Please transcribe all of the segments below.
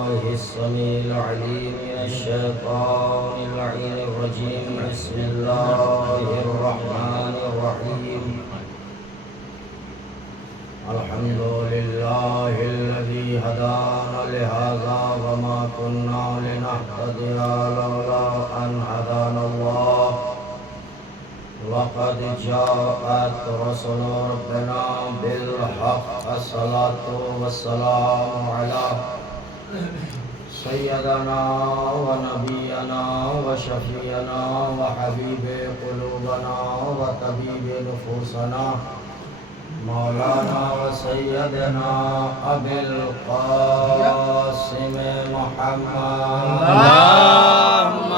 الله السميع العليم من الشيطان اللعين الرجيم. بسم الله الرحمن الرحيم. الحمد لله الذي هدانا لهذا وما كنا لنهتدي لولا أن هدانا الله. لقد جاءت رسل ربنا بالحق. الصلاة والسلام على سيدنا ونبينا وشفينا وحبيب قلوبنا وطبيب نفوسنا مولانا وسيدنا أبي القاسم محمد. اللهم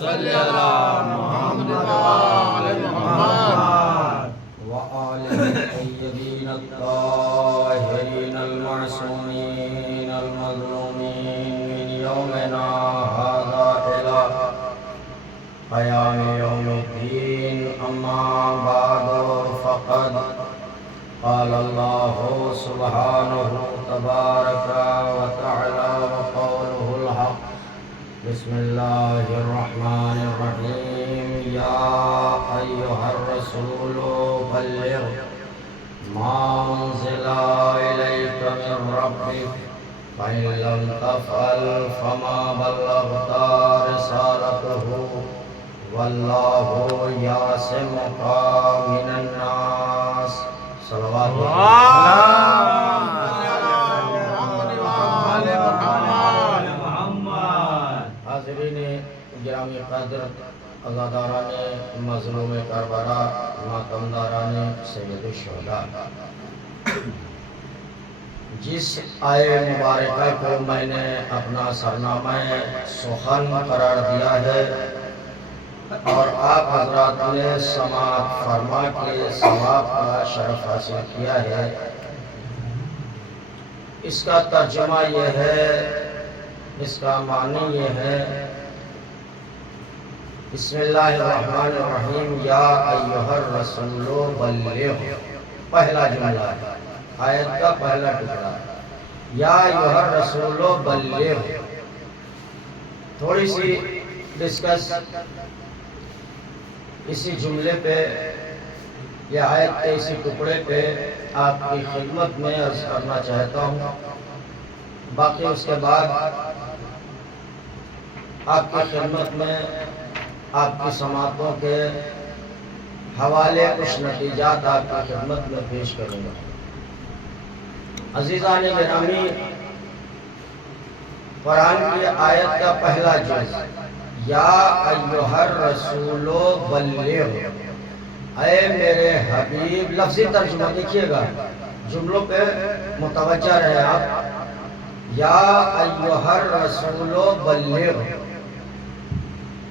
صل على محمد وعلى محمد وآله الطيبين الطاهرين المعصومين المظلومين من يومنا هذا إلى قيام يوم الدين. أما بعد فقد قال الله سبحانه تبارك وتعالى وقوله الحق. بسم الله الرحمن الرحيم. يا أيها الرسول بلغ ما أنزل إليك من ربك فإن لم تفعل فما بلغت رسالته والله يعصمك من الناس. صلوات حاضرین گرامی قدر، عزاداران مظلوم کربلا، ماتمداران سید الشہداء، جس آئے مبارکہ کو میں نے اپنا سرنامہ سخن قرار دیا ہے اور آپ حضرات نے سماعت فرما کے ثواب کا شرف حاصل کیا ہے، اس کا ترجمہ یہ ہے، اس کا معنی یہ ہے: بسم اللہ الرحمن الرحیم. یا ایھا الرسول بلغ، پہلا جملہ ہے، آیت کا پہلا ٹکڑا. یا ایھا الرسول بلغ. تھوڑی سی ڈسکس اسی جملے پہ یا آیت کے اسی ٹکڑے پہ آپ کی خدمت میں عرض کرنا چاہتا ہوں. باقی اس کے بعد آپ کی خدمت میں آپ کی سماعتوں کے حوالے کچھ نتیجات آپ کی خدمت میں پیش کروں گا. عزیزان گرامی، قرآن کی آیت کا پہلا جز یا ایھا الرسول بلغ، اے میرے حبیب. لفظی ترجمہ دیکھیے گا، جملوں پہ متوجہ رہے آپ. یا ایھا الرسول بلغ،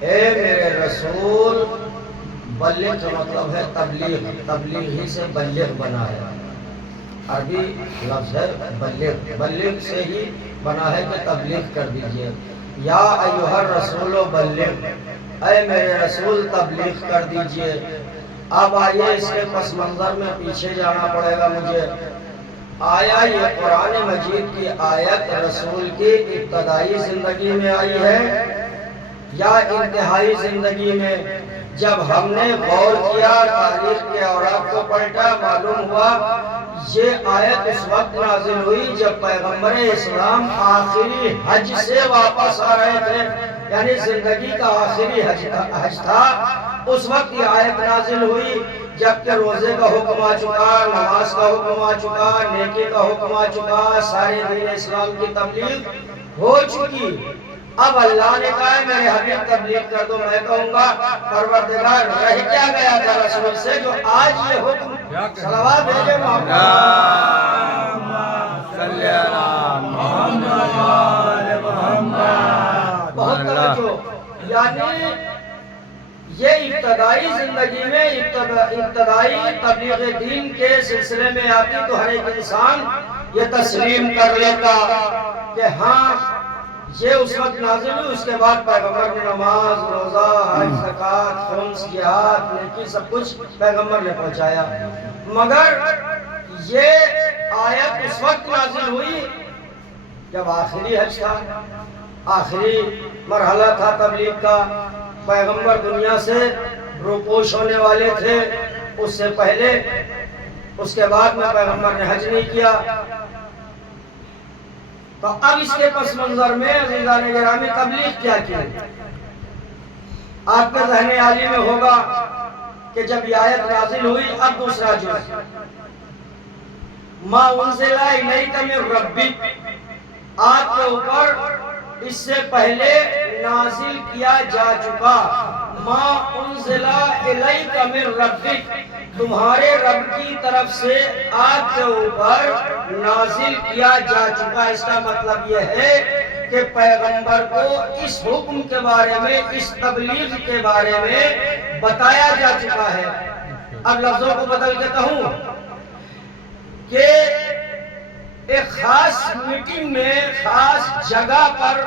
اے میرے رسول. بلغ کا مطلب ہے تبلیغ، تبلیغ ہی سے بلغ بنا ہے، عربی لفظ ہے بلغ، بلغ سے ہی بنا ہے کہ تبلیغ کر دیجئے. یا ایھا الرسول بلغ، اے میرے رسول تبلیغ کر دیجئے. اب آئیے اس کے پس منظر میں پیچھے جانا پڑے گا مجھے. آیا یہ قرآن مجید کی آیت رسول کی ابتدائی زندگی میں آئی ہے یا انتہائی زندگی میں؟ جب ہم نے غور کیا، تاریخ کے اوراق کو پلٹا، معلوم ہوا یہ آیت اس وقت نازل ہوئی جب پیغمبر اسلام آخری حج سے واپس آ رہے تھے، یعنی زندگی کا آخری حج تھا. اس وقت یہ آیت نازل ہوئی جبکہ روزے کا حکم آ چکا، نماز کا حکم آ چکا، نیکی کا حکم آ چکا، سارے دین اسلام کی تبلیغ ہو چکی. اب اللہ نے کہا ہے میرے حبیب تبلیغ کر دو. میں کہوں گا پروردگار رہ کیا گیا تھا رسول سے جو آج یہ حکم. صلوات بھیجے محمد صلی علی محمد محمد. بہت توجہ. یعنی یہ ابتدائی زندگی میں ابتدائی تبلیغ دین کے سلسلے میں آتی تو ہر ایک انسان یہ تسلیم کر لیتا کہ ہاں یہ اس وقت نازل ہوئی. اس کے بعد پیغمبر نے نماز، روزہ، حج، زکوٰۃ، خمس، جہاد، نیکی سب کچھ پیغمبر نے پہنچایا. مگر یہ آیت اس وقت نازل ہوئی جب آخری حج تھا، آخری مرحلہ تھا تبلیغ کا، پیغمبر دنیا سے روپوش ہونے والے تھے، اس سے پہلے اس کے بعد میں پیغمبر نے حج نہیں کیا. تو اب اس کے پس منظر میں عزیزان گرامی تبلیغ کیا کی؟ آپ کے ذہن عالی میں ہوگا کہ جب یہ آیت نازل ہوئی اب دوسرا جز ما انزل الیک من ربک، آپ کے اوپر اس سے پہلے نازل کیا جا چکا ما انزل الیک من ربک، تمہارے رب کی طرف سے آپ کے اوپر نازل کیا جا چکا. اس کا مطلب یہ ہے کہ پیغمبر کو اس حکم کے بارے میں، اس تبلیغ کے بارے میں بتایا جا چکا ہے. اب لفظوں کو بدل کے کہوں کہ ایک خاص میٹنگ میں، خاص جگہ پر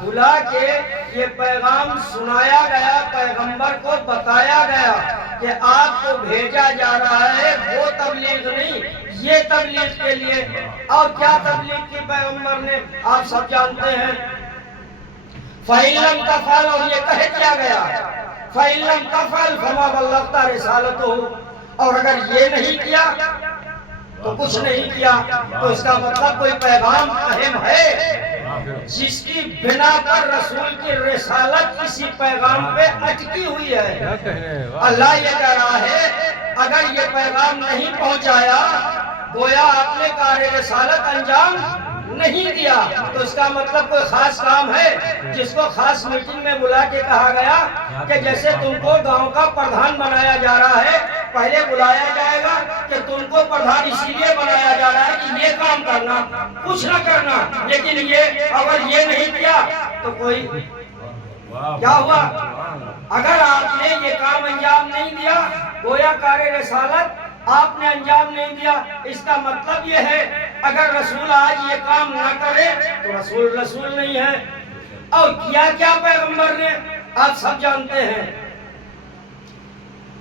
بلا کے یہ پیغام سنایا گیا، پیغمبر کو بتایا گیا کہ آپ کو بھیجا جا رہا ہے وہ تبلیغ نہیں، یہ تبلیغ کے لیے. اور کیا تبلیغ کی پیغمبر نے؟ آپ سب جانتے ہیں فَإِن لَمْ تَفْعَلْ، اور یہ کہہ دیا گیا فَإِن لَمْ تَفْعَلْ فَمَا بَلَّغْتَ رِسَالَتَهُ، اور اگر یہ نہیں کیا تو کچھ نہیں کیا. تو اس کا مطلب کوئی پیغام اہم ہے جس کی بنا پر رسول کی رسالت کسی پیغام پہ اٹکی ہوئی ہے. اللہ یہ کہہ رہا ہے اگر یہ پیغام نہیں پہنچایا، گویا آپ نے کار رسالت انجام نہیں دیا. تو اس کا مطلب کوئی خاص کام ہے جس کو خاص میٹنگ میں بلا کے کہا گیا کہ جیسے تم کو گاؤں کا پردھان بنایا جا رہا ہے، پہلے بلایا جائے گا کہ تم کو پردھان اسی لیے بنایا جا رہا ہے کہ یہ کام کرنا، کچھ نہ کرنا. لیکن یہ اگر یہ نہیں کیا تو کوئی کیا ہوا؟ اگر آپ نے یہ کام انجام نہیں دیا، گویا کار رسالت آپ نے انجام نہیں دیا. اس کا مطلب یہ ہے اگر رسول آج یہ کام نہ کرے تو رسول نہیں ہے. اور کیا پیغمبر نے آپ سب جانتے ہیں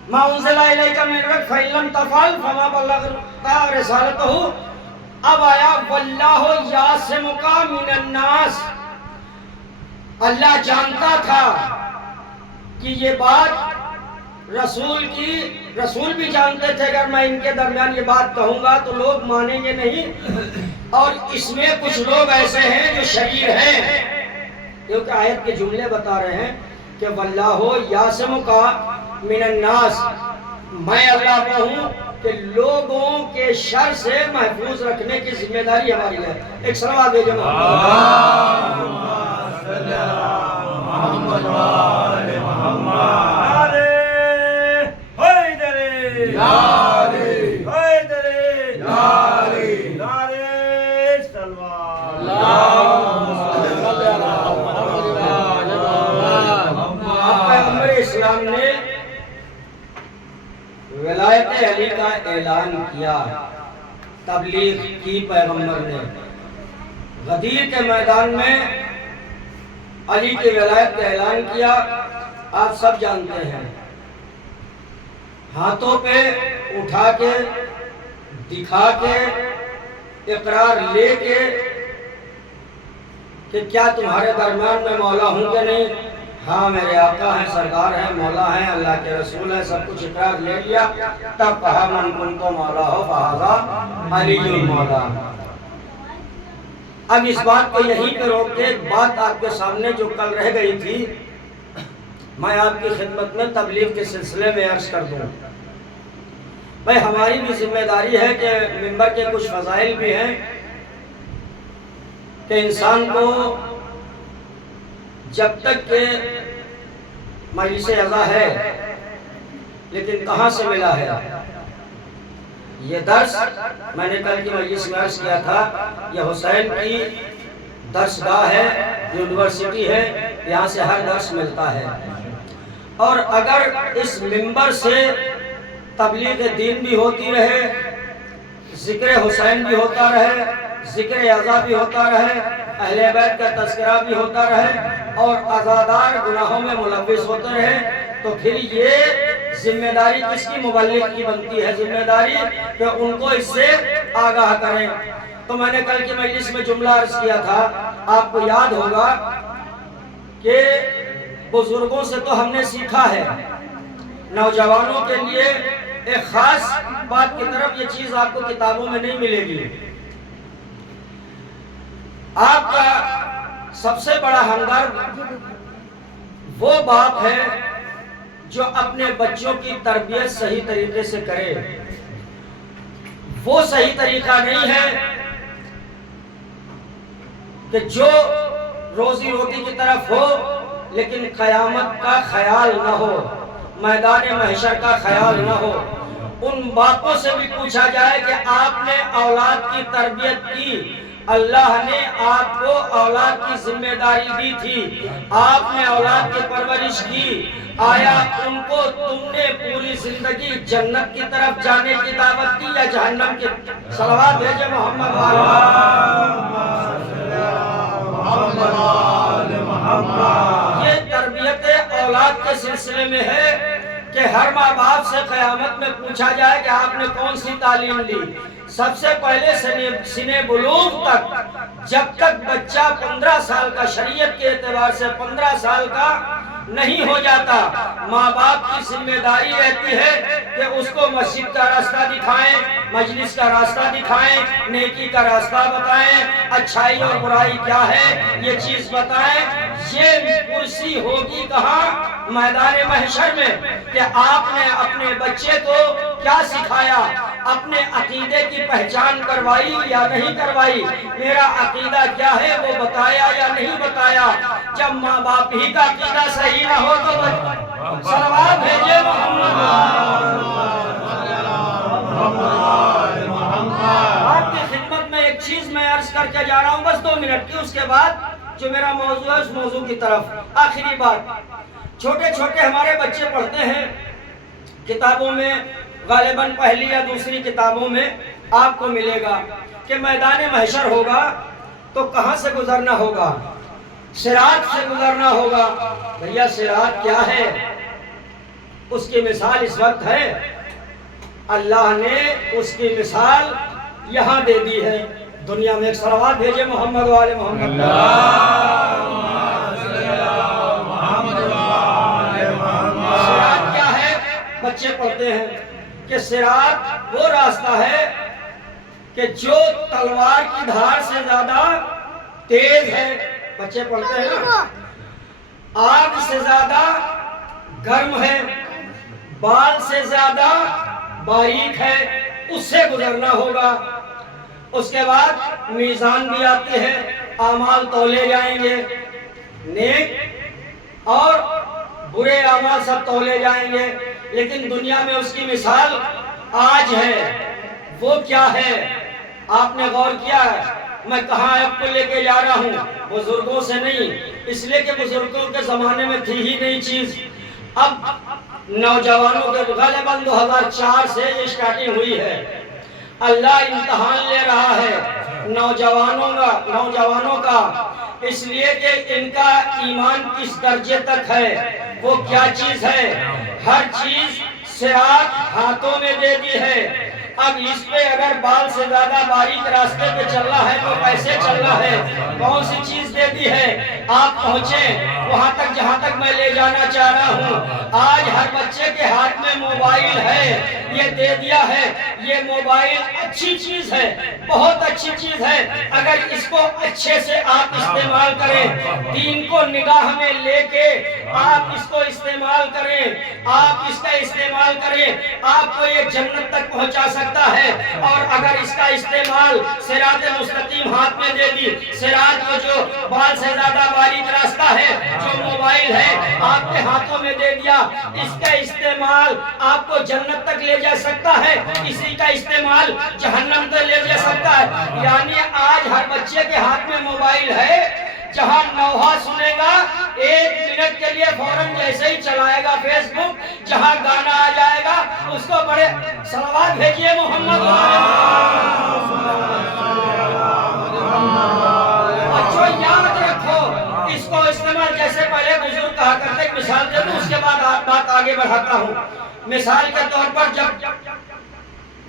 ما انزل الیک من ربک فإن لم تفعل فما بلغت رسالته. اب آیا واللہ یعصمک من الناس. اللہ جانتا تھا کہ یہ بات رسول بھی جانتے تھے اگر میں ان کے درمیان یہ بات کہوں گا تو لوگ مانیں گے نہیں، اور اس میں کچھ لوگ ایسے ہیں جو شریر ہیں، کیونکہ آیت کے جملے بتا رہے ہیں کہ واللہ یعصمک من الناس، میں اللہ کو ہوں کہ لوگوں کے شر سے محفوظ رکھنے کی ذمہ داری ہماری ہے. ایک صلوات دے اسلام نے ولایت علی کا اعلان کیا، تبلیغ کی پیغمبر نے. غدیر کے میدان میں علی کی ولایت کا اعلان کیا. آپ سب جانتے ہیں ہاتھوں پہ اٹھا کے دکھا کے اقرار لے کے کہ کیا تمہارے درمیان میں مولا ہوں کہ نہیں؟ ہاں میرے آقا ہیں، سردار ہیں، مولا ہیں، اللہ کے رسول ہیں. سب کچھ اقرار لے لیا. تب کہا من کنت مولا ہو فہذا علی المولا. اب اس بات کو یہیں پہ روک کے بات آپ کے سامنے جو کل رہ گئی تھی میں آپ کی خدمت میں تبلیغ کے سلسلے میں عرض کر دوں. بھائی ہماری بھی ذمہ داری ہے کہ منبر کے کچھ فضائل بھی ہیں کہ انسان کو جب تک کہ مجلس عزا ہے لیکن کہاں سے ملا ہے یہ درس؟ میں نے کل کی مجلس میں عرض کیا تھا یہ حسین کی درس گاہ ہے، یونیورسٹی ہے، یہاں سے ہر درس ملتا ہے. اور اگر اس منبر سے تبلیغ دین بھی ہوتی رہے، ذکر حسین بھی ہوتا رہے، ذکر عزا بھی ہوتا رہے، اہل بیت کا تذکرہ بھی ہوتا رہے اور عزادار گناہوں میں ملوث ہوتے رہے، تو پھر یہ ذمہ داری کس کی؟ مبلغ کی بنتی ہے ذمہ داری کہ ان کو اس سے آگاہ کریں. تو میں نے کل کی مجلس میں جملہ عرض کیا تھا، آپ کو یاد ہوگا کہ بزرگوں سے تو ہم نے سیکھا ہے، نوجوانوں کے لیے ایک خاص بات کی طرف یہ چیز آپ کو کتابوں میں نہیں ملے گی۔ آپ کا سب سے بڑا ہمدرد وہ باپ ہے جو اپنے بچوں کی تربیت صحیح طریقے سے کرے۔ وہ صحیح طریقہ نہیں ہے کہ جو روزی روٹی کی طرف ہو لیکن قیامت کا خیال نہ ہو، میدان محشر کا خیال نہ ہو۔ ان باپوں سے بھی پوچھا جائے کہ آپ نے اولاد کی تربیت کی، اللہ نے آپ کو اولاد کی ذمہ داری دی تھی، آپ نے اولاد کی پرورش کی، آیا ان کو تم نے پوری زندگی جنت کی طرف جانے کی دعوت دی یا جہنم کی؟ صلوات بھیجے محمد یہ تربیت اولاد کے سلسلے میں ہے کہ ہر ماں باپ سے قیامت میں پوچھا جائے کہ آپ نے کون سی تعلیم دی۔ سب سے پہلے سن بلوغ تک، جب تک بچہ 15 سال کا، شریعت کے اعتبار سے 15 سال کا نہیں ہو جاتا، ماں باپ کی ذمہ داری رہتی ہے کہ اس کو مسجد کا راستہ دکھائیں، مجلس کا راستہ دکھائیں، نیکی کا راستہ بتائیں، اچھائی اور برائی کیا ہے یہ چیز بتائیں۔ یہ کرسی ہوگی کہاں؟ میدان محشر میں، کہ آپ نے اپنے بچے کو کیا سکھایا، اپنے عقیدے کی پہچان کروائی یا نہیں کروائی، میرا عقیدہ کیا ہے وہ بتایا یا نہیں بتایا۔ جب ماں باپ ہی کا عقیدہ صحیح نہ ہو تو صلوات بھیجے محمد۔ آپ کی خدمت میں ایک چیز میں عرض کر کے جا رہا ہوں، بس 2 منٹ کی، اس کے بعد جو میرا موضوع ہے اس موضوع کی طرف۔ آخری بات، چھوٹے چھوٹے ہمارے بچے پڑھتے ہیں کتابوں میں، غالباً پہلی یا دوسری کتابوں میں آپ کو ملے گا کہ میدان محشر ہوگا تو کہاں سے گزرنا ہوگا؟ صراط سے گزرنا ہوگا۔ بھیا صراط کیا ہے؟ اس کی مثال اس وقت ہے، اللہ نے اس کی مثال یہاں دے دی ہے دنیا میں۔ ایک صلوات بھیجے محمد والے محمد۔ صراط کیا ہے؟ بچے پڑھتے ہیں کہ صراط وہ راستہ ہے کہ جو تلوار کی دھار سے زیادہ تیز ہے۔ بچے پڑھتے ہیں نا، آگ سے زیادہ گرم ہے، بال سے زیادہ باریک ہے، اس سے گزرنا ہوگا۔ اس کے بعد میزان بھی آتی ہے، اعمال تولے جائیں گے، نیک اور برے اعمال سب تولے جائیں گے۔ لیکن دنیا میں اس کی مثال آج ہے، وہ کیا ہے؟ آپ نے غور کیا ہے؟ میں کہاں آپ کو لے کے جا رہا ہوں؟ بزرگوں سے نہیں، اس لیے کہ بزرگوں کے زمانے میں تھی ہی نہیں چیز۔ اب نوجوانوں کے غالباً 2004 سے یہ سٹارٹنگ ہوئی ہے۔ اللہ امتحان لے رہا ہے نوجوانوں کا، اس لیے کہ ان کا ایمان کس درجے تک ہے، وہ کیا چیز ہے۔ ہر چیز صراط ہاتھوں میں دے دی ہے۔ اب اس پہ اگر بال سے زیادہ باریک راستے پہ چلنا ہے تو کیسے چلنا ہے؟ کون سی چیز دے دی ہے؟ آپ پہنچیں وہاں تک جہاں تک میں لے جانا چاہ رہا ہوں۔ آج ہر بچے کے ہاتھ میں موبائل ہے، یہ دے دیا ہے۔ یہ موبائل اچھی چیز ہے، بہت اچھی چیز ہے، اگر اس کو اچھے سے آپ استعمال کریں، دین کو نگاہ میں لے کے آپ اس کو استعمال کریں، آپ اس کا استعمال کریں، آپ کو یہ جنت تک پہنچا سکتا ہے۔ اور اگر اس کا استعمال صراط مستقیم ہاتھ میں دے دی، صراط کو جو بال سے زیادہ باریک راستہ ہے، جو موبائل ہے آپ کے ہاتھوں میں دے دیا، اس کا استعمال آپ کو جنت تک لے جا سکتا ہے، اسی کا استعمال جہنم تک لے جا سکتا ہے۔ یعنی آج ہر بچے کے ہاتھ میں موبائل ہے، جہاں نوحہ سنے گا 1 منٹ کے لیے فوراً جیسے ہی چلائے گا فیس بک، جہاں گانا آ جائے گا اس کو بڑے صلوات بھیجیے محمد۔ بچوں یاد رکھو، اس کو استعمال جیسے پہلے بزرگ کہا کرتے، ایک مثال دے دوں اس کے بعد بات آگے بڑھاتا ہوں۔ مثال کے طور پر جب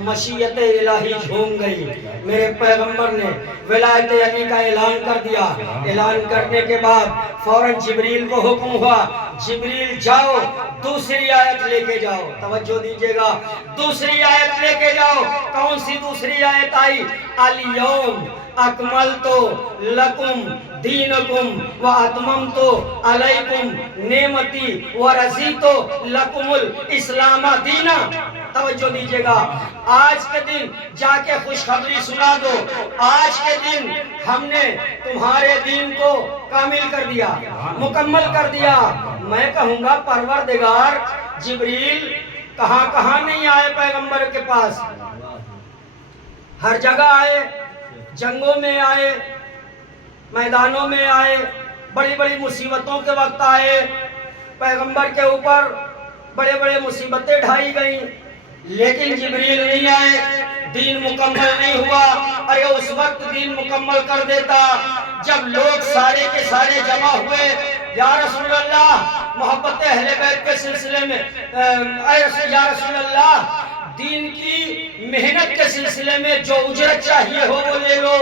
مشیت الہی جھوم گئی. میرے پیغمبر نے ولایت علی کا اعلان کر دیا. اعلان کرنے کے بعد فوراً جبریل کو حکم ہوا، جبریل جاؤ دوسری آیت لے کے جاؤ. توجہ دیجیے گا، دوسری آیت لے کے جاؤ. کون سی دوسری آیت آئی؟ الیوم اکملت لکم دینکم واتممت علیکم نعمتی ورضیت لکم الاسلام دینا. توجہ دیجیے گا، آج کے دن جا کے خوشخبری سنا دو، آج کے دن ہم نے تمہارے دین کو کامل کر دیا، مکمل کر دیا. میں کہوں گا پروردگار جبریل کہاں کہاں نہیں آئے پیغمبر کے پاس، ہر جگہ آئے. جنگوں میں آئے، میدانوں میں آئے، بڑی بڑی مصیبتوں کے وقت آئے. پیغمبر کے اوپر بڑے بڑے مصیبتیں ڈھائی گئیں، لیکن جبریل نہیں آئے، دین مکمل نہیں ہوا. ارے اس وقت دین مکمل کر دیتا جب لوگ سارے کے سارے جمع ہوئے. یا رسول اللہ، محبت اہل بیت کے سلسلے میں یا رسول اللہ، دین کی محنت کے سلسلے میں جو اجرت چاہیے ہو وہ لے لو.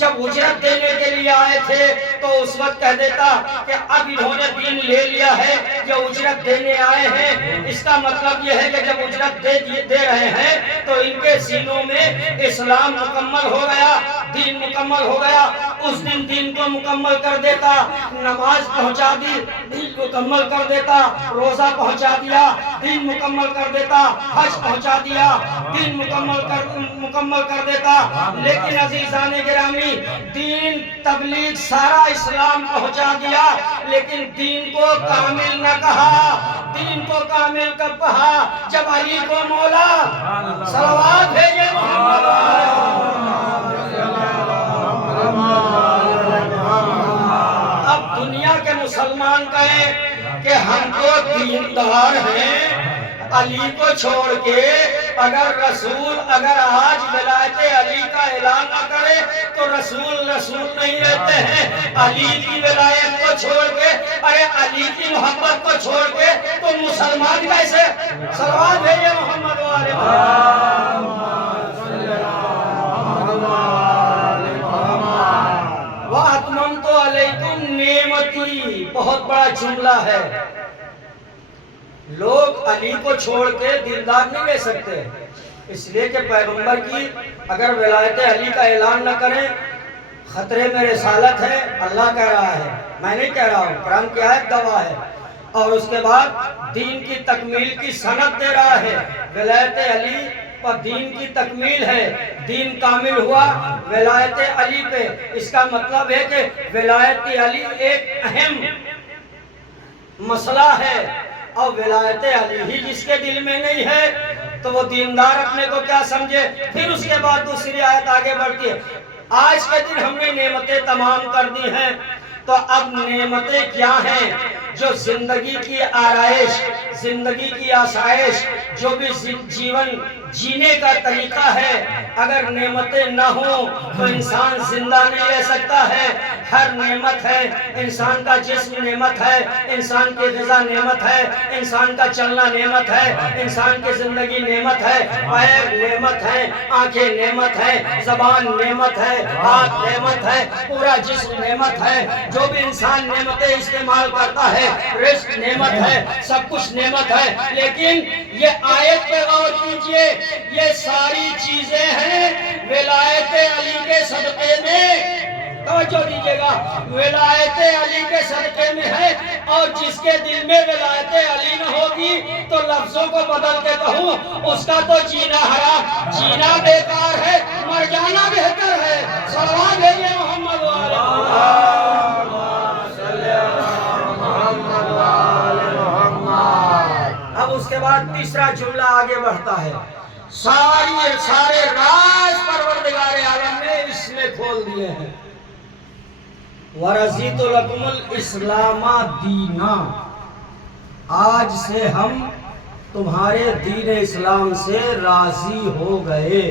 جب اجرت دینے کے لیے آئے تھے تو اس وقت کہہ دیتا کہ اب انہوں نے دین لے لیا ہے، یہ اجرت دینے آئے ہیں. اس کا مطلب یہ ہے کہ جب اجرت دے رہے ہیں تو ان کے سینوں میں اسلام مکمل ہو گیا، دین مکمل ہو گیا. اس دن دین کو مکمل کر دیتا، نماز پہنچا دی، دین مکمل کر دیتا. روزہ پہنچا دیا، دین مکمل کر دیتا. حج پہنچا دیا، دین مکمل کر دیتا. لیکن عزیزان گرامی، دین تبلیغ سارا اسلام پہنچا دیا، لیکن دین کو کامل نہ کہا. دین کو کامل کب کہا؟ جب علی کو مولا صلوات بھیجے محمد. اب دنیا کے مسلمان کہیں کہ ہم تو دیندار ہیں، علی کو چھوڑ کے اگر آج ولایت علی کا اعلان نہ کرے تو رسول نہیں رہتے ہیں. علی کی ولایت کو چھوڑ کے، ارے علی کی محبت کو چھوڑ کے تو مسلمان کیسے؟ صلوات بھیجے محمد والے وَأَتْمَمْتُ عَلَيْكُمْ نِعْمَتِي. بہت بڑا جملہ ہے. لوگ علی کو چھوڑ کے دیندار نہیں لے سکتے، اس لیے کہ پیغمبر کی اگر ولایت علی کا اعلان نہ کریں خطرے میں رسالت ہے. اللہ کہہ رہا ہے، میں نہیں کہہ رہا ہوں، قرآن کی آیت گواہ ہے. اور اس کے بعد دین کی تکمیل کی سند دے رہا ہے. ولایت علی پر دین کی تکمیل ہے، دین کامل ہوا ولایت علی پہ. اس کا مطلب ہے کہ ولایت علی ایک اہم مسئلہ ہے، اور ولایت علی ہی جس کے دل میں نہیں ہے تو وہ دیندار اپنے کو کیا سمجھے. پھر اس کے بعد دوسری آیت آگے بڑھتی ہے، آج کے دن ہم نے نعمتیں تمام کر دی ہیں. تو اب نعمتیں کیا ہیں؟ جو زندگی کی آرائش، زندگی کی آسائش، جو بھی جیون جینے کا طریقہ ہے، اگر نعمتیں نہ ہوں تو انسان زندہ نہیں رہ سکتا ہے. ہر نعمت ہے، انسان کا جسم نعمت ہے، انسان کی غذا نعمت ہے، انسان کا چلنا نعمت ہے، انسان کی زندگی نعمت ہے. پیر نعمت ہے، آنکھیں نعمت ہے، زبان نعمت ہے، ہاتھ نعمت ہے، پورا جسم نعمت ہے. جو بھی انسان نعمتیں استعمال کرتا ہے، رزق نعمت ہے، سب کچھ نعمت ہے. لیکن یہ آیت پہ غور کیجئے، یہ ساری چیزیں ہیں ولایت علی کے صدقے میں. توجہ دیجیے گا، ولایت علی کے صدقے میں ہے. اور جس کے دل میں ولایت علی نہ ہوگی تو لفظوں کو بدل کے کہوں، اس کا تو جینا حرام، جینا بیکار ہے، مر جانا بہتر ہے. صلوات بھیجے محمد والے محمد. اب اس کے بعد تیسرا جملہ آگے بڑھتا ہے. سارے راز پروردگار عالم نے اس میں کھول دیے ہیں. وَرَضِيتُ لَكُمُ الْإِسْلَامَ دِينًا. آج سے ہم تمہارے دین اسلام سے راضی ہو گئے.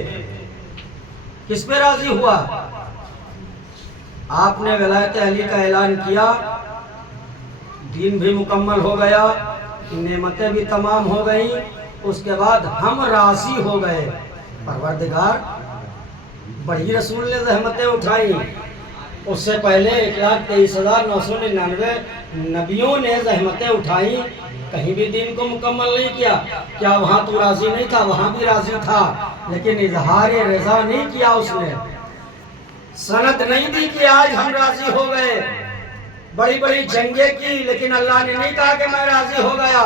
کس پہ راضی ہوا؟ آپ نے ولایت علی کا اعلان کیا، دین بھی مکمل ہو گیا، نعمتیں بھی تمام ہو گئیں. اس کے بعد ہم راضی ہو گئے. پروردگار بڑی رسول نے زحمتیں اٹھائی، اس سے پہلے 1,23,999 نبیوں نے زحمتیں اٹھائی، کہیں بھی دین کو مکمل نہیں کیا۔ کیا وہاں تو راضی نہیں تھا؟ وہاں بھی راضی تھا، لیکن اظہار رضا نہیں کیا اس نے، سند نہیں دی کہ آج ہم راضی ہو گئے۔ بڑی بڑی جنگیں کی، لیکن اللہ نے نہیں کہا کہ میں راضی ہو گیا۔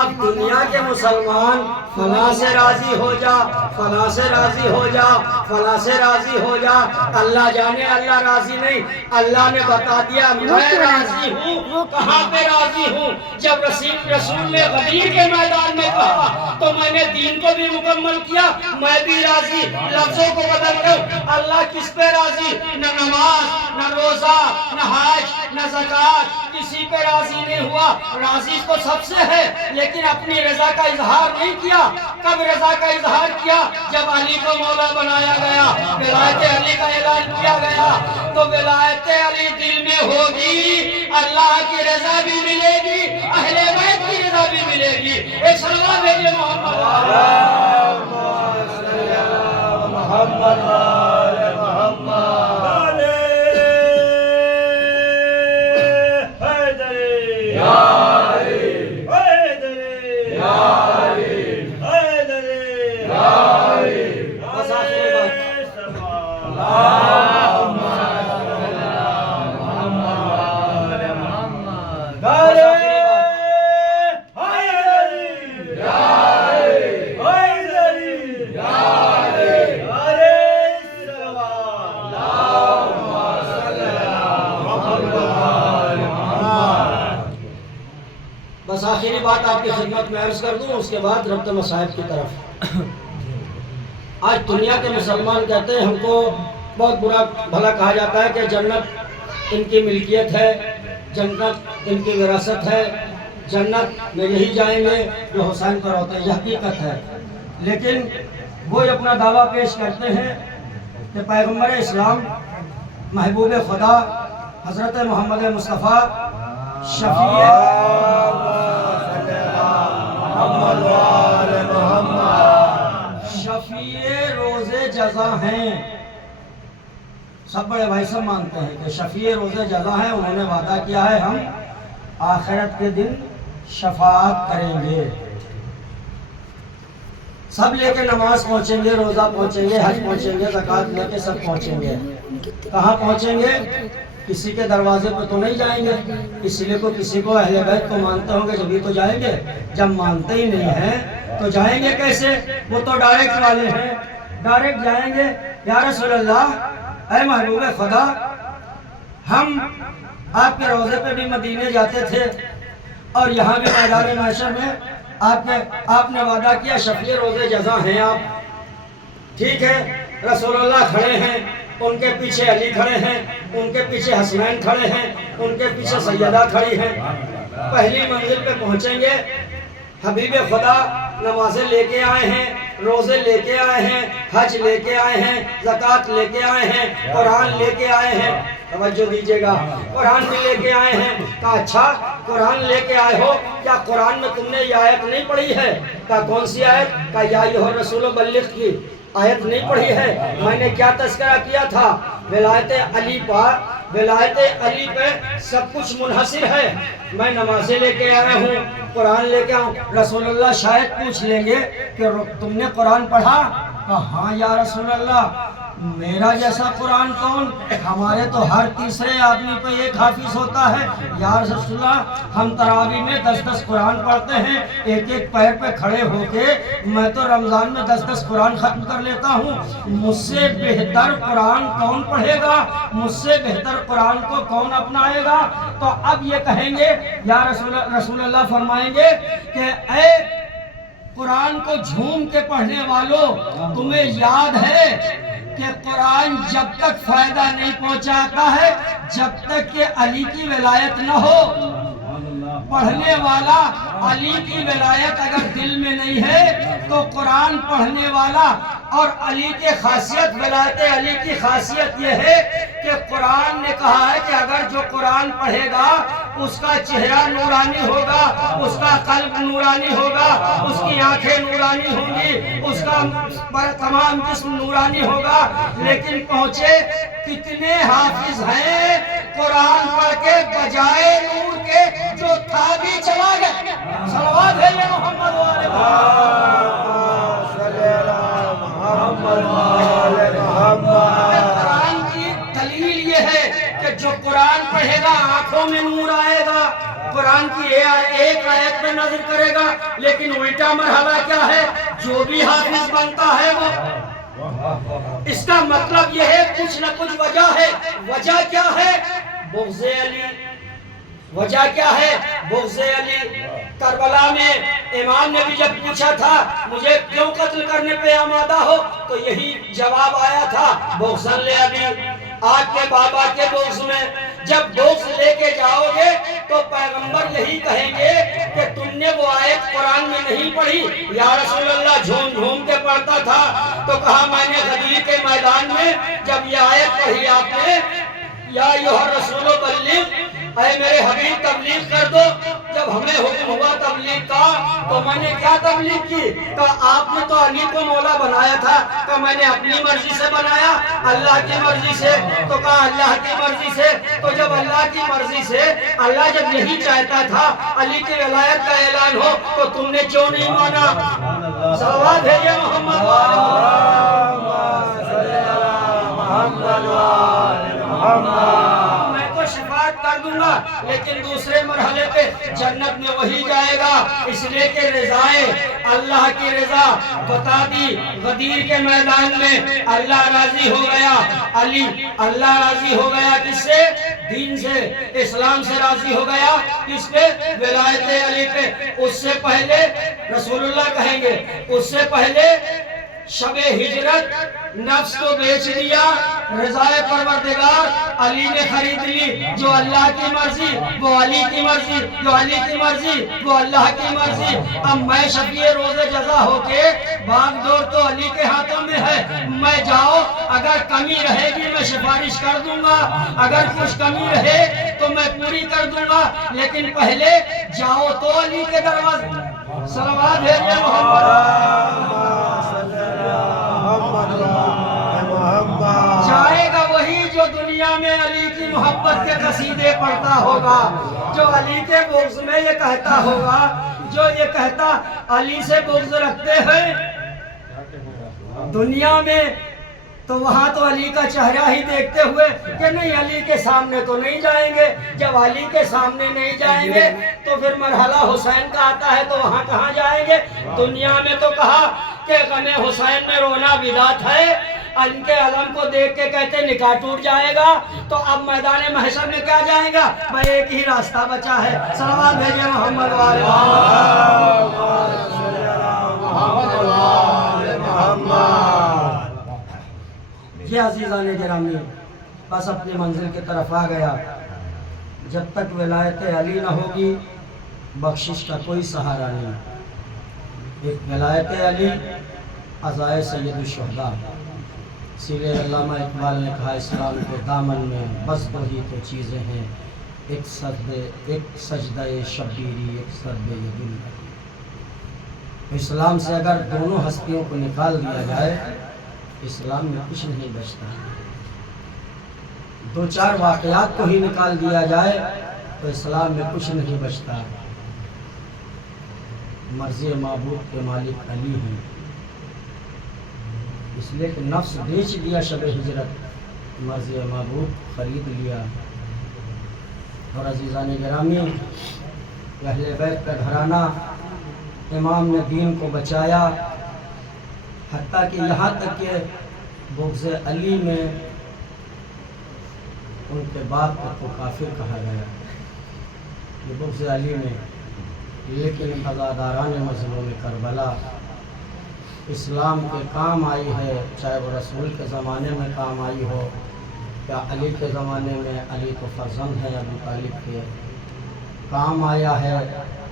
اب دنیا کے مسلمان فلاں سے راضی ہو جا، فلاں سے راضی ہو جا، فلاں سے راضی ہو جا، اللہ جانے اللہ راضی نہیں۔ اللہ نے بتا دیا میں راضی ہوں۔ کہاں پہ راضی ہوں؟ جب رسول نے غدیر کے میدان میں کہا تو میں نے دین کو بھی مکمل کیا، میں بھی راضی۔ لفظوں کو بدل کر اللہ کس پہ راضی؟ نہ نماز، نہ روزہ، نہ حج، نہ زکات، کسی پہ راضی نہیں ہوا۔ راضی تو سب سے ہے، لیکن اپنی رضا کا اظہار نہیں کیا۔ کب رضا کا اظہار کیا؟ جب علی کو مولا بنایا گیا، ولایت علی کا اعلان کیا گیا، تو ولایت علی دل میں ہوگی، اللہ کی رضا بھی ملے گی، اہل بیت کی رضا بھی ملے گی۔ ایک صلوات بھیجئے محمد بس آخری بات آپ کی خدمت میں عرض کر دوں، اس کے بعد ربط مصائب کی طرف۔ آج دنیا کے مسلمان کہتے ہیں ہم کو بہت برا بھلا کہا جاتا ہے کہ جنت ان کی ملکیت ہے، جنت ان کی وراثت ہے، جنت میں یہی جائیں گے جو حسین پر ہوتے ہیں۔ یہ حقیقت ہے، لیکن وہ اپنا دعویٰ پیش کرتے ہیں کہ پیغمبر اسلام محبوب خدا حضرت محمد مصطفیٰ شفیع روز جزا ہیں۔ سب بڑے بھائی سب مانتے ہیں کہ شفیع روز جزا ہیں، انہوں نے وعدہ کیا ہے ہم آخرت کے دن شفاعت کریں گے۔ سب لے کے نماز پہنچیں گے، روزہ پہنچیں گے، حج پہنچیں گے، زکوٰۃ لے کے سب پہنچیں گے۔ کہاں پہنچیں گے؟ کسی کے دروازے پر تو نہیں جائیں گے، اس لیے کو کسی کو اہل بیت کو مانتے ہوں گے جبھی تو جائیں گے۔ جب مانتے ہی نہیں ہیں تو جائیں گے کیسے؟ وہ تو ڈائریکٹ والے ہیں، ڈائریکٹ جائیں گے۔ یا رسول اللہ، اے محبوب خدا، ہم آپ کے روضے پہ بھی مدینے جاتے تھے اور یہاں بھی میدان محشر میں آپ نے وعدہ کیا شفیع روز جزا ہیں آپ۔ ٹھیک ہے، رسول اللہ کھڑے ہیں، ان کے پیچھے علی کھڑے ہیں، ان کے پیچھے حسنین کھڑے ہیں، ان کے پیچھے سیدہ کھڑی ہیں۔ پہلی منزل پہ پہنچیں گے، حبیب خدا نمازیں لے کے آئے ہیں، روزے لے کے آئے ہیں، حج لے کے آئے ہیں، زکوٰۃ لے کے آئے ہیں، قرآن لے کے آئے ہیں۔ توجہ دیجیے گا، قرآن بھی لے کے آئے ہیں۔ کہا اچھا قرآن لے کے آئے ہو، کیا قرآن میں تم نے یہ آیت نہیں پڑھی ہے؟ کہا کون سی آیت؟ کہا یا ایھا الرسول بلغ کی آیت نہیں پڑھی ہے؟ میں نے کیا تذکرہ کیا تھا؟ ولایت علی ولایت علی پہ سب کچھ منحصر ہے۔ میں نمازیں لے کے آیا ہوں، قرآن لے کے آؤں۔ رسول اللہ شاید پوچھ لیں گے کہ تم نے قرآن پڑھا؟ کہا ہاں یا رسول اللہ، میرا جیسا قرآن کون؟ ہمارے تو ہر تیسرے آدمی پہ ایک حافظ ہوتا ہے۔ یا رسول اللہ، ہم تراویح میں 10 قرآن پڑھتے ہیں، ایک ایک پیر پہ کھڑے ہو کے میں تو رمضان میں 10 قرآن ختم کر لیتا ہوں۔ مجھ سے بہتر قرآن کون پڑھے گا؟ مجھ سے بہتر قرآن کو کون اپنائے گا؟ تو اب یہ کہیں گے، یا رسول اللہ فرمائیں گے کہ اے قرآن کو جھوم کے پڑھنے والوں، تمہیں یاد ہے کہ قرآن جب تک فائدہ نہیں پہنچاتا ہے جب تک کہ علی کی ولایت نہ ہو۔ پڑھنے والا علی کی ولایت اگر دل میں نہیں ہے تو قرآن پڑھنے والا، اور علی کی خاصیت، ولایت علی کی خاصیت یہ ہے کہ قرآن نے کہا ہے کہ اگر جو قرآن پڑھے گا اس کا چہرہ نورانی ہوگا، اس کا قلب نورانی ہوگا، اس کی آنکھیں نورانی ہوں گی، اس کا تمام جسم نورانی ہوگا۔ لیکن پہنچے کتنے حافظ ہیں قرآن پڑھ کے بجائے نور کے جو تھا بھی چلا گیا۔ صلوات ہے یا محمد والے قرآن کی دلیل یہ ہے کہ جو قرآن پڑھے گا آنکھوں میں نور آئے گا، قرآن کی ایک آیت میں نظر کرے گا۔ لیکن الٹا مرحلہ کیا ہے؟ جو بھی حافظ بنتا ہے وہ، اس کا مطلب یہ ہے کچھ نہ کچھ وجہ ہے۔ وجہ کیا ہے؟ بغض علی۔ وجہ کیا ہے؟ بغض علی۔ کربلا میں امام نے بھی جب پوچھا تھا مجھے کیوں قتل کرنے پہ آمادہ ہو، تو یہی جواب آیا تھا، بغض علی۔ آج کے بابا کے بغض میں جب بغض لے کے جاؤ گے تو پیغمبر یہی کہیں گے کہ تم نے وہ آیت قرآن میں نہیں پڑھی۔ یا رسول اللہ جھوم جھوم کے پڑھتا تھا، تو کہا میں نے غدیر کے میدان میں جب یہ آیت پڑھی آپ نے، یا ایھا الرسول بلغ، اے میرے حبیب تبلیغ کر دو۔ جب ہمیں حکم ہوا تبلیغ کا تو میں نے کیا تبلیغ کی؟ کہا آپ نے تو علی کو مولا بنایا تھا۔ کہا میں نے اپنی مرضی سے بنایا، اللہ کی مرضی سے؟ تو کہا اللہ کی مرضی سے۔ تو جب اللہ کی مرضی سے، اللہ جب یہی چاہتا تھا علی کی ولایت کا اعلان ہو، تو تم نے کیوں نہیں مانا؟ صلوات ہے یا محمد میں تو شفاعت کر دوں گا، لیکن دوسرے مرحلے پہ جنت میں وہی جائے گا، اس لیے کہ رضائے اللہ کی رضا بتا دی۔ غدیر کے میدان میں اللہ راضی ہو گیا، علی اللہ راضی ہو گیا کس سے؟ دین سے، اسلام سے راضی ہو گیا۔ کس پہ؟ ولایت علی پہ۔ اس سے پہلے رسول اللہ کہیں گے، اس سے پہلے شب ہجرت نفس کو بیچ دیا، رضائے پروردگار علی نے خرید لی۔ جو اللہ کی مرضی وہ علی کی مرضی، جو علی کی مرضی وہ اللہ کی مرضی۔ اب میں شفیع روز جزا ہو کے بھاگ دور تو علی کے ہاتھوں میں ہے۔ میں جاؤ، اگر کمی رہے گی میں سفارش کر دوں گا، اگر کچھ کمی رہے تو میں پوری کر دوں گا، لیکن پہلے جاؤ تو علی کے دروازے۔ صلوات ہے یا جائے گا وہی جو دنیا میں علی کی محبت کے قصیدے پڑھتا ہوگا، جو علی کے بغض میں یہ کہتا ہوگا، جو یہ کہتا علی سے بغض رکھتے ہیں دنیا میں، تو وہاں تو علی کا چہرہ ہی دیکھتے ہوئے کہ نہیں علی کے سامنے تو نہیں جائیں گے۔ جب علی کے سامنے نہیں جائیں گے تو پھر مرحلہ حسین کا آتا ہے، تو وہاں کہاں جائیں گے؟ دنیا میں تو کہا کہ غم حسین میں رونا بدعت ہے، ان کے علم کو دیکھ کے کہتے نکاح ٹوٹ جائے گا۔ تو اب میدان محشر میں کیا جائے گا؟ بھائی ایک ہی راستہ بچا ہے، صلوات بھیجے محمد والے یہ عزیزان گرامی بس اپنی منزل کی طرف آ گیا۔ جب تک ولایت علی نہ ہوگی بخشش کا کوئی سہارا نہیں۔ ایک ولایت علی عزائے سید الشہداء، اسی لیے علامہ اقبال نے کہا اسلام کے دامن میں بس دو ہی تو چیزیں ہیں، ایک سجدہ شبیری، ایک سرب یدل۔ اسلام سے اگر دونوں ہستیوں کو نکال دیا جائے اسلام میں کچھ نہیں بچتا۔ دو چار واقعات کو ہی نکال دیا جائے تو اسلام میں کچھ نہیں بچتا۔ مرضی معبود کے مالک علی ہیں، اس لیے کہ نفس بیچ دیا شب ہجرت، مرضی معبود خرید لیا۔ اور عزیزان گرامی اہل بیت کا گھرانہ امام نے دین کو بچایا، حتیٰ کہ یہاں تک کہ بغض علی میں ان کے باپ کو کافر کہا گیا، یہ بغض علی میں۔ لیکن عزاداران مظلوم کربلا اسلام کے کام آئی ہے، چاہے وہ رسول کے زمانے میں کام آئی ہو یا علی کے زمانے میں، علی تو فرزند ہے ابو طالب کے، کام آیا ہے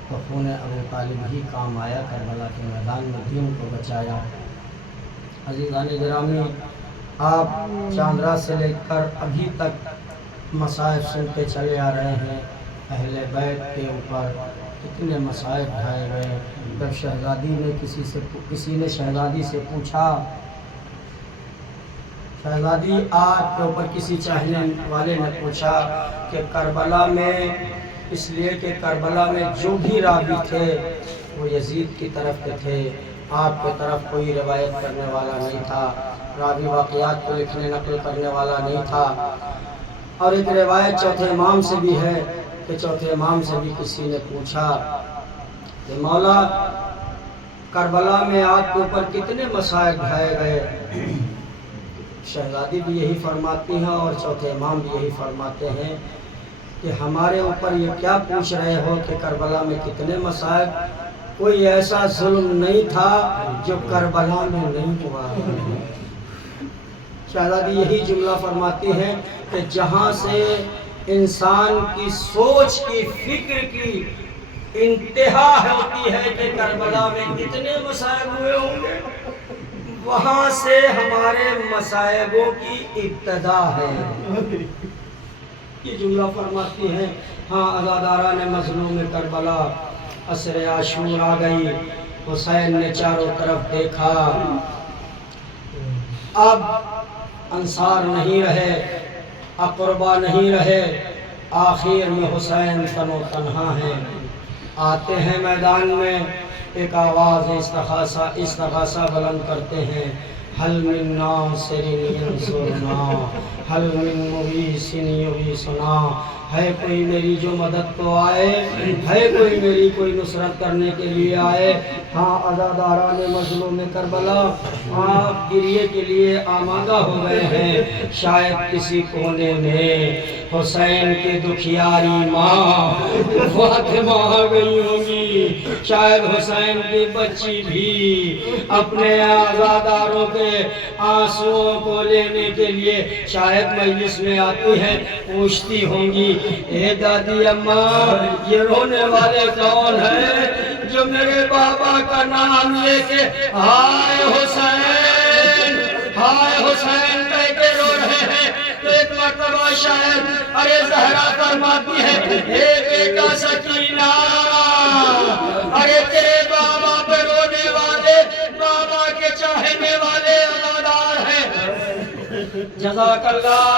تو خون ابو طالب ہی کام آیا، کربلا کے میدان میں دین کو بچایا۔ عزیزان گرامی آپ چاندرا سے لے کر ابھی تک مصائب سنتے چلے آ رہے ہیں۔ اہل بیت کے اوپر کتنے مصائب ڈھائے گئے۔ جب کسی نے شہزادی سے پوچھا، شہزادی آپ کے اوپر کسی چاہنے والے نے پوچھا کہ کربلا میں، اس لیے کہ کربلا میں جو بھی راوی تھے وہ یزید کی طرف کے تھے، آپ کی طرف کوئی روایت کرنے والا نہیں تھا، راوی واقعات کو لکھنے نقل کرنے والا نہیں تھا۔ اور ایک روایت چوتھے امام سے بھی ہے کہ چوتھے امام سے بھی کسی نے پوچھا کہ مولا کربلا میں آپ کے اوپر کتنے مصائب ڈھائے گئے؟ شہزادی بھی یہی فرماتی ہیں اور چوتھے امام بھی یہی فرماتے ہیں کہ ہمارے اوپر یہ کیا پوچھ رہے ہو کہ کربلا میں کتنے مصائب، کوئی ایسا ظلم نہیں تھا جو کربلا میں نہیں ہوا۔ شہزادی یہی جملہ فرماتی ہیں کہ جہاں سے انسان کی سوچ کی فکر کی انتہا ہوتی ہے کہ کربلا میں کتنے مصائب ہوئے ہوں گے، وہاں سے ہمارے مصائبوں کی ابتدا ہے۔ یہ جملہ فرماتی ہیں۔ ہاں عزاداران مظلوم کربلا، عصر عاشور آ گئی، حسین نے چاروں طرف دیکھا، اب انصار نہیں رہے، اقربا نہیں رہے، آخر میں حسین تن و تنہا ہیں۔ آتے ہیں میدان میں، ایک آواز استغاثہ بلند کرتے ہیں، حل من ناصر ینصرنا، حل من مغیث یغیثنا، ہے کوئی میری جو مدد کو آئے، ہے کوئی میری کوئی نصرت کرنے کے لیے آئے۔ ہاں عزاداران مظلوم کربلا، آپ گریے کے لیے آمادہ ہو گئے ہیں۔ شاید کسی کونے میں حسین کی دکھیاری ماں فاطمہ آ گئی ہوگی، شاید حسین کی بچی بھی اپنے عزاداروں کے آنسوؤں کو لینے کے لیے شاید مجلس میں آتی ہے، پوچھتی ہوں گی، اے دادی اماں، یہ رونے والے کون ہیں جو میرے بابا کا نام لے کے ہائے حسین، ہائے حسین کہہ کے رو رہے ہیں؟ تو ایک مرتبہ شاید ارے زہرا فرماتی ہے، اے بیٹا سکینہ، ارے تیرے بابا پہ رونے والے بابا کے چاہنے والے عزادار ہیں۔ جزاک اللہ،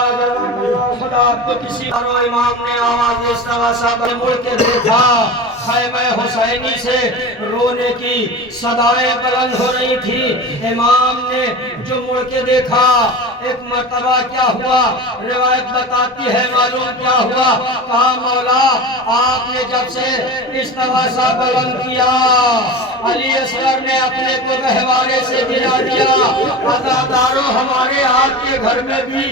خدا آپ کو کسی اور امام نے آواز استغاثہ پر مڑ کے دیکھا، خیمہ حسینی سے رونے کی صدائیں بلند ہو رہی تھی۔ امام نے جو مڑ کے دیکھا، ایک مرتبہ کیا ہوا، روایت بتاتی ہے معلوم کیا ہوا، کہا مولا آپ نے جب سے استغاثہ بلند کیا، علی اصغر نے اپنے کو گہوارے سے گرا دیا، عزاداروں ہمارے آپ کے گھر میں بھی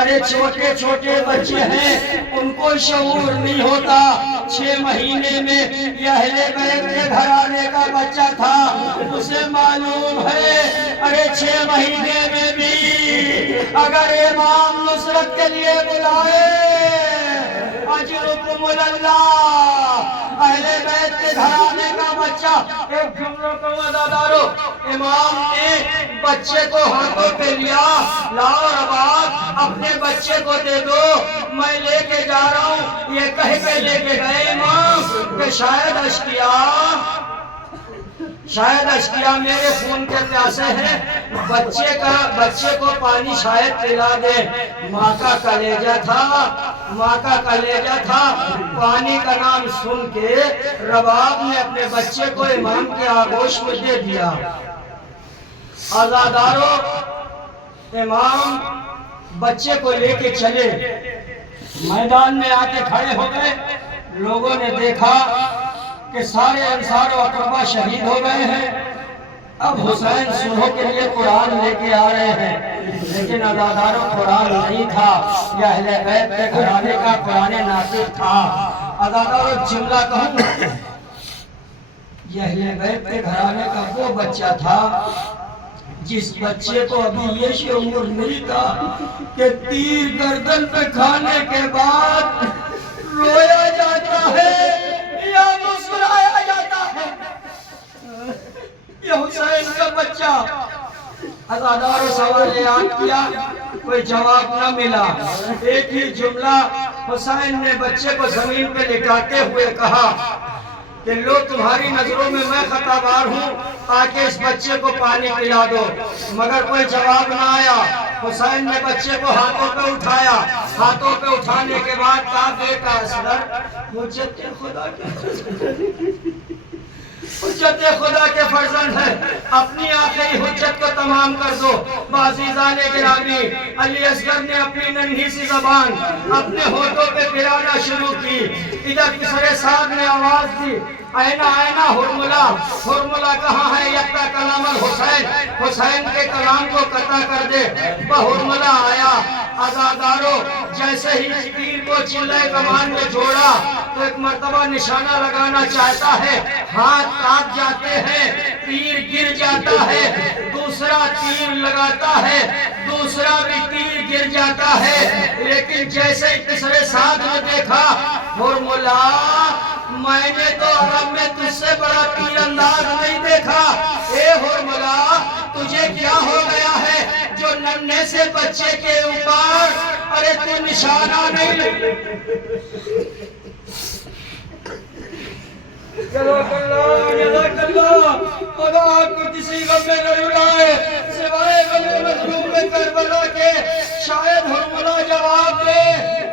ارے چھوٹے چھوٹے بچے ہیں، ان کو شعور نہیں ہوتا۔ 6 مہینے میں یہ اہل بیت کے گھرانے کا بچہ تھا، اسے معلوم ہے ارے 6 مہینے میں بھی اگر امام نصرت کے لیے بلائے، اجرکم اللہ، اہل بیت کے گھرانے کا بچہ، ایک جملہ کو عزادارو، امام نے بچے کو ہاتھوں پہ لیا، لاؤ رباب اپنے بچے کو دے دو، میں لے کے جا رہا ہوں، یہ کہہ کے لے کے گئے امام کہ شاید اشکیا میرے خون کے پیاسے ہیں، بچے کو پانی شاید پلا دے۔ ماں کا کلیجہ تھا، پانی کا نام سن کے رباب نے اپنے بچے کو امام کے آغوش میں دے دیا۔ عزادارو، امام بچے کو لے کے چلے، میدان میں آ کے کھڑے ہو گئے، لوگوں نے دیکھا کہ سارے انصار و اقربا شہید ہو گئے ہیں، اب حسین سنوں کے لیے قرآن لے کے آ رہے ہیں، لیکن عزاداروں قرآن نہیں تھا، یہ اہل بیت کے گھرانے کا قرآن ناطق تھا۔ عزاداروں جملہ کہوں، یہ اہل بیت کے گھرانے کا وہ بچہ تھا جس بچے کو ابھی یہ شعور نہیں تھا کہ تیر گردن پہ کھانے کے بعد رویا جاتا ہے یا مسکرایا جاتا ہے۔ یہ حسین کا بچہ عزاداروں سوال یاد کیا کوئی جواب نہ ملا۔ ایک ہی جملہ حسین نے بچے کو زمین پہ لٹاتے ہوئے کہا کہ لو تمہاری نظروں میں میں خطا بار ہوں، تاکہ اس بچے کو پانی پلا دو، مگر کوئی جواب نہ آیا۔ حسین نے بچے کو ہاتھوں پہ اٹھایا، ہاتھوں پہ اٹھانے کے بعد کہا بیٹا اصغر، حجت خدا کے فرزند ہے، اپنی آخری حجت کو تمام کر دو۔ عزیزان گرامی، علی اصغر نے اپنی ننھی سی زبان اپنے ہونٹوں پہ پھرانا شروع کی۔ ادھر پسرے سعد نے آواز دی، اینا اینا ہرملہ، ہرملہ کہاں ہے یکتا کلام الحسین، حسین کے کلام کو قطع کر دے۔ ہرملہ آیا۔ عزادارو جیسے ہی تیر کو چلے کمان میں جوڑا تو ایک مرتبہ نشانہ لگانا چاہتا ہے، ہاتھ کاٹ جاتے ہیں، تیر گر جاتا ہے، دوسرا تیر لگاتا ہے، دوسرا بھی تیر گر جاتا ہے، لیکن جیسے ہی پسرے سعد نے دیکھا، ہرملہ میں نے تو عرب میں تجھ سے بڑا تیر انداز نہیں دیکھا، اے ہرملہ تجھے کیا ہو گیا ہے جو ننھے سے بچے کے اوپر ارے تو نشانہ نہیں لے۔ جزاک اللہ، خدا آپ کو کسی غم میں نہ رلائے سوائے غم مظلوم کربلا کے۔ شاید ہرملہ جواب دے،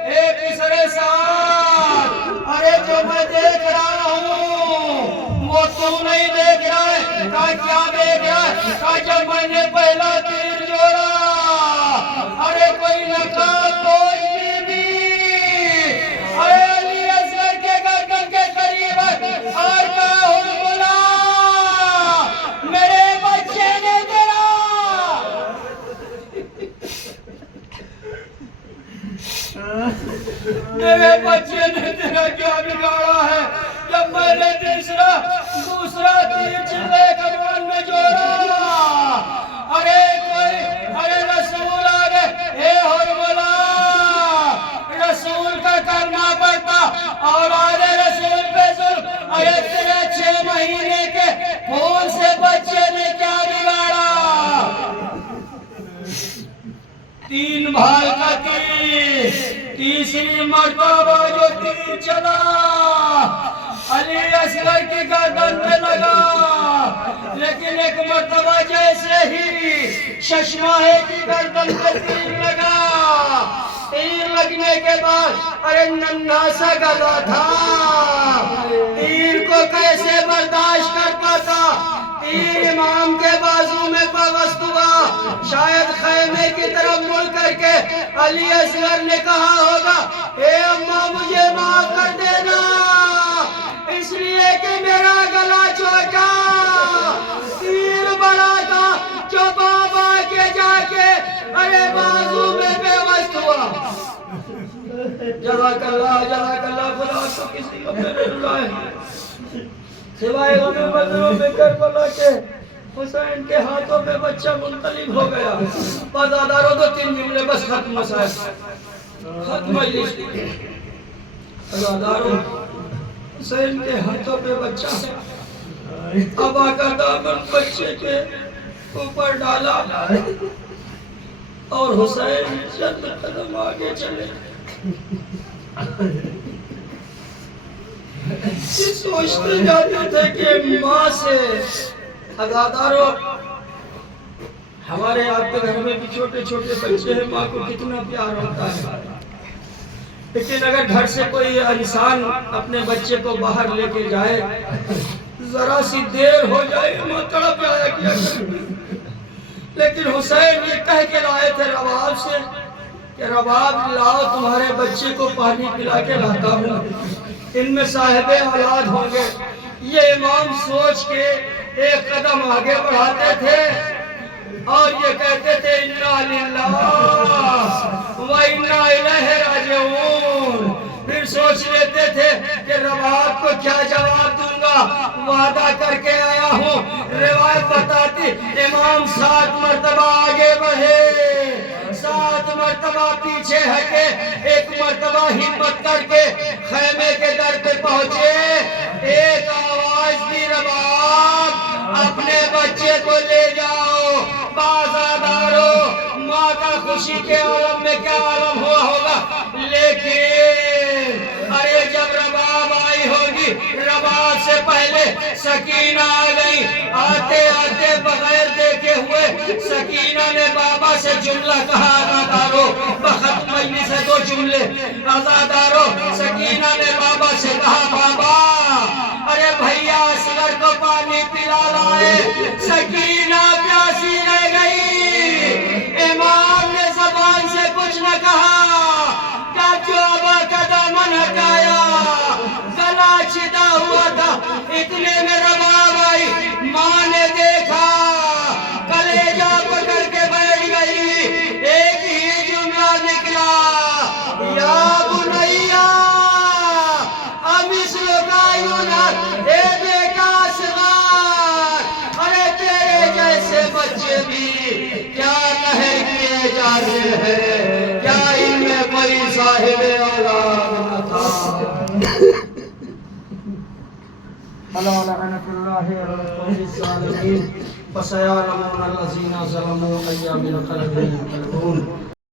اے پسرے سعد، ارے جو میں دیکھ رہا ہوں وہ تو نہیں دیکھ رہا ہے۔ کہا کیا دیکھ رہا ہے؟ کہا جب میں نے پہلا تیر جوڑا، ارے کوئی نقاب کوئی بھی ارے علی اصغر کے گردن کے قریب ہے، اور کہا ہرملہ میرے بچے نے تیرا میرے بچے نے تیرا کیا بگاڑا ہے؟ جب میں نے دوسرا تیر چلے کمان میں جوڑا، ارے رسول آ گئے، اے ہرملہ رسول کا کرنا پڑتا، اولاد رسول پہ ظلم، ارے تیرے 6 مہینے کے خون سے بچے نے کیا بگاڑا؟ 3 بھال کا تیر، تیسری مرتبہ جو تیر چلا علی اصغر کی گردن پہ لگا، لیکن ایک مرتبہ جیسے ہی ششماہے کی گردن پہ تیر لگا، تیر لگنے کے بعد ارے ننھا سا گلا تھا، تیر کو کیسے برداشت کر پاتا؟ تیر امام کے بازو میں پیوست ہوا، شاید خیمے کی طرف مڑ کر کے علی اصغر نے کہا ہوگا، اے اماں مجھے معاف کر دینا، اس لیے کہ میرا گلا چھوٹا، تیر بڑا تھا جو بابا کے جا کے ارے بازو میں پیوست ہوا۔ جزاک اللہ، خدا کو کسی کو میرے رلائے سوائے غم مظلوم کربلا کے۔ حسین کے ہاتھوں پہ بچہ منقلب ہو گیا۔ عزادارو 2-3 جملے بس ختم مسائل ختم مجلس۔ عزادارو حسین کے ہاتھوں پہ بچہ، ابا کا دامن بچے کے اوپر ڈالا اور حسین چند قدم آگے چلے۔ سوچتے جاتے تھے کہ ماں سے عزادارو ہمارے آپ کے گھر میں بھی چھوٹے چھوٹے بچے ہیں، ماں کو کتنا پیار ہوتا ہے، لیکن اگر گھر سے کوئی انسان اپنے بچے کو باہر لے کے جائے، ذرا سی دیر ہو جائے ماں تڑپ جایا کیا کرے۔ لیکن حسین یہ کہہ کے لائے تھے رباب سے کہ رباب لاؤ تمہارے بچے کو پانی پلا کے لاتا ہوں، ان میں صاحب اولاد ہوں گے۔ یہ امام سوچ کے ایک قدم آگے بڑھاتے تھے اور یہ کہتے تھے اِنَّا لِلَّهِ وَإِنَّا إِلَيْهِ رَاجِعُونَ۔ پھر سوچ لیتے تھے کہ رباب کو کیا جواب دوں گا، وعدہ کر کے آیا ہوں۔ روایت بتاتی امام 7 مرتبہ آگے بڑھے، 7 مرتبہ پیچھے ہٹے، 1 مرتبہ ہمت کر کے خیمے کے در پہ پہنچے۔ ایک آواز دی، رباب اپنے بچے کو لے جاؤ۔ عزادارو ماں کا خوشی کے عالم میں کیا عالم ہوا ہوگا، لیکن ارے جب رباب آئی ہوگی، رباب سے پہلے سکینہ آ گئی، آتے آتے بغیر دیکھے ہوئے سکینہ نے بابا سے جملہ کہا، عزادارو بخت مجلس ہے دو جملے، عزادارو سکینہ نے بابا سے کہا، بابا ارے بھیا اصغر کو پانی پلا لائے، سکینہ پیاسی رہ گئی، امام نے زبان سے کچھ نہ کہا، جو ابا کا دامن ہٹایا، گلا چھدا ہوا تھا، اتنے میں رباب آئی، ماں نے دیکھا، کلیجہ پکڑ کے بیٹھ گئی، ایک ہی جملہ نکلا، یا بنیا امثل کائنات، اے بیٹا اصغر، ارے تیرے جیسے بچے بھی کیا قہر کیے جاتے ہیں، کیا ان میں کوئی صاحب اولاد نہ تھا۔ الا لعنۃ اللہ علی القوم الظالمین، فسيعلمون الذين ظلموا أي منقلب ينقلبون۔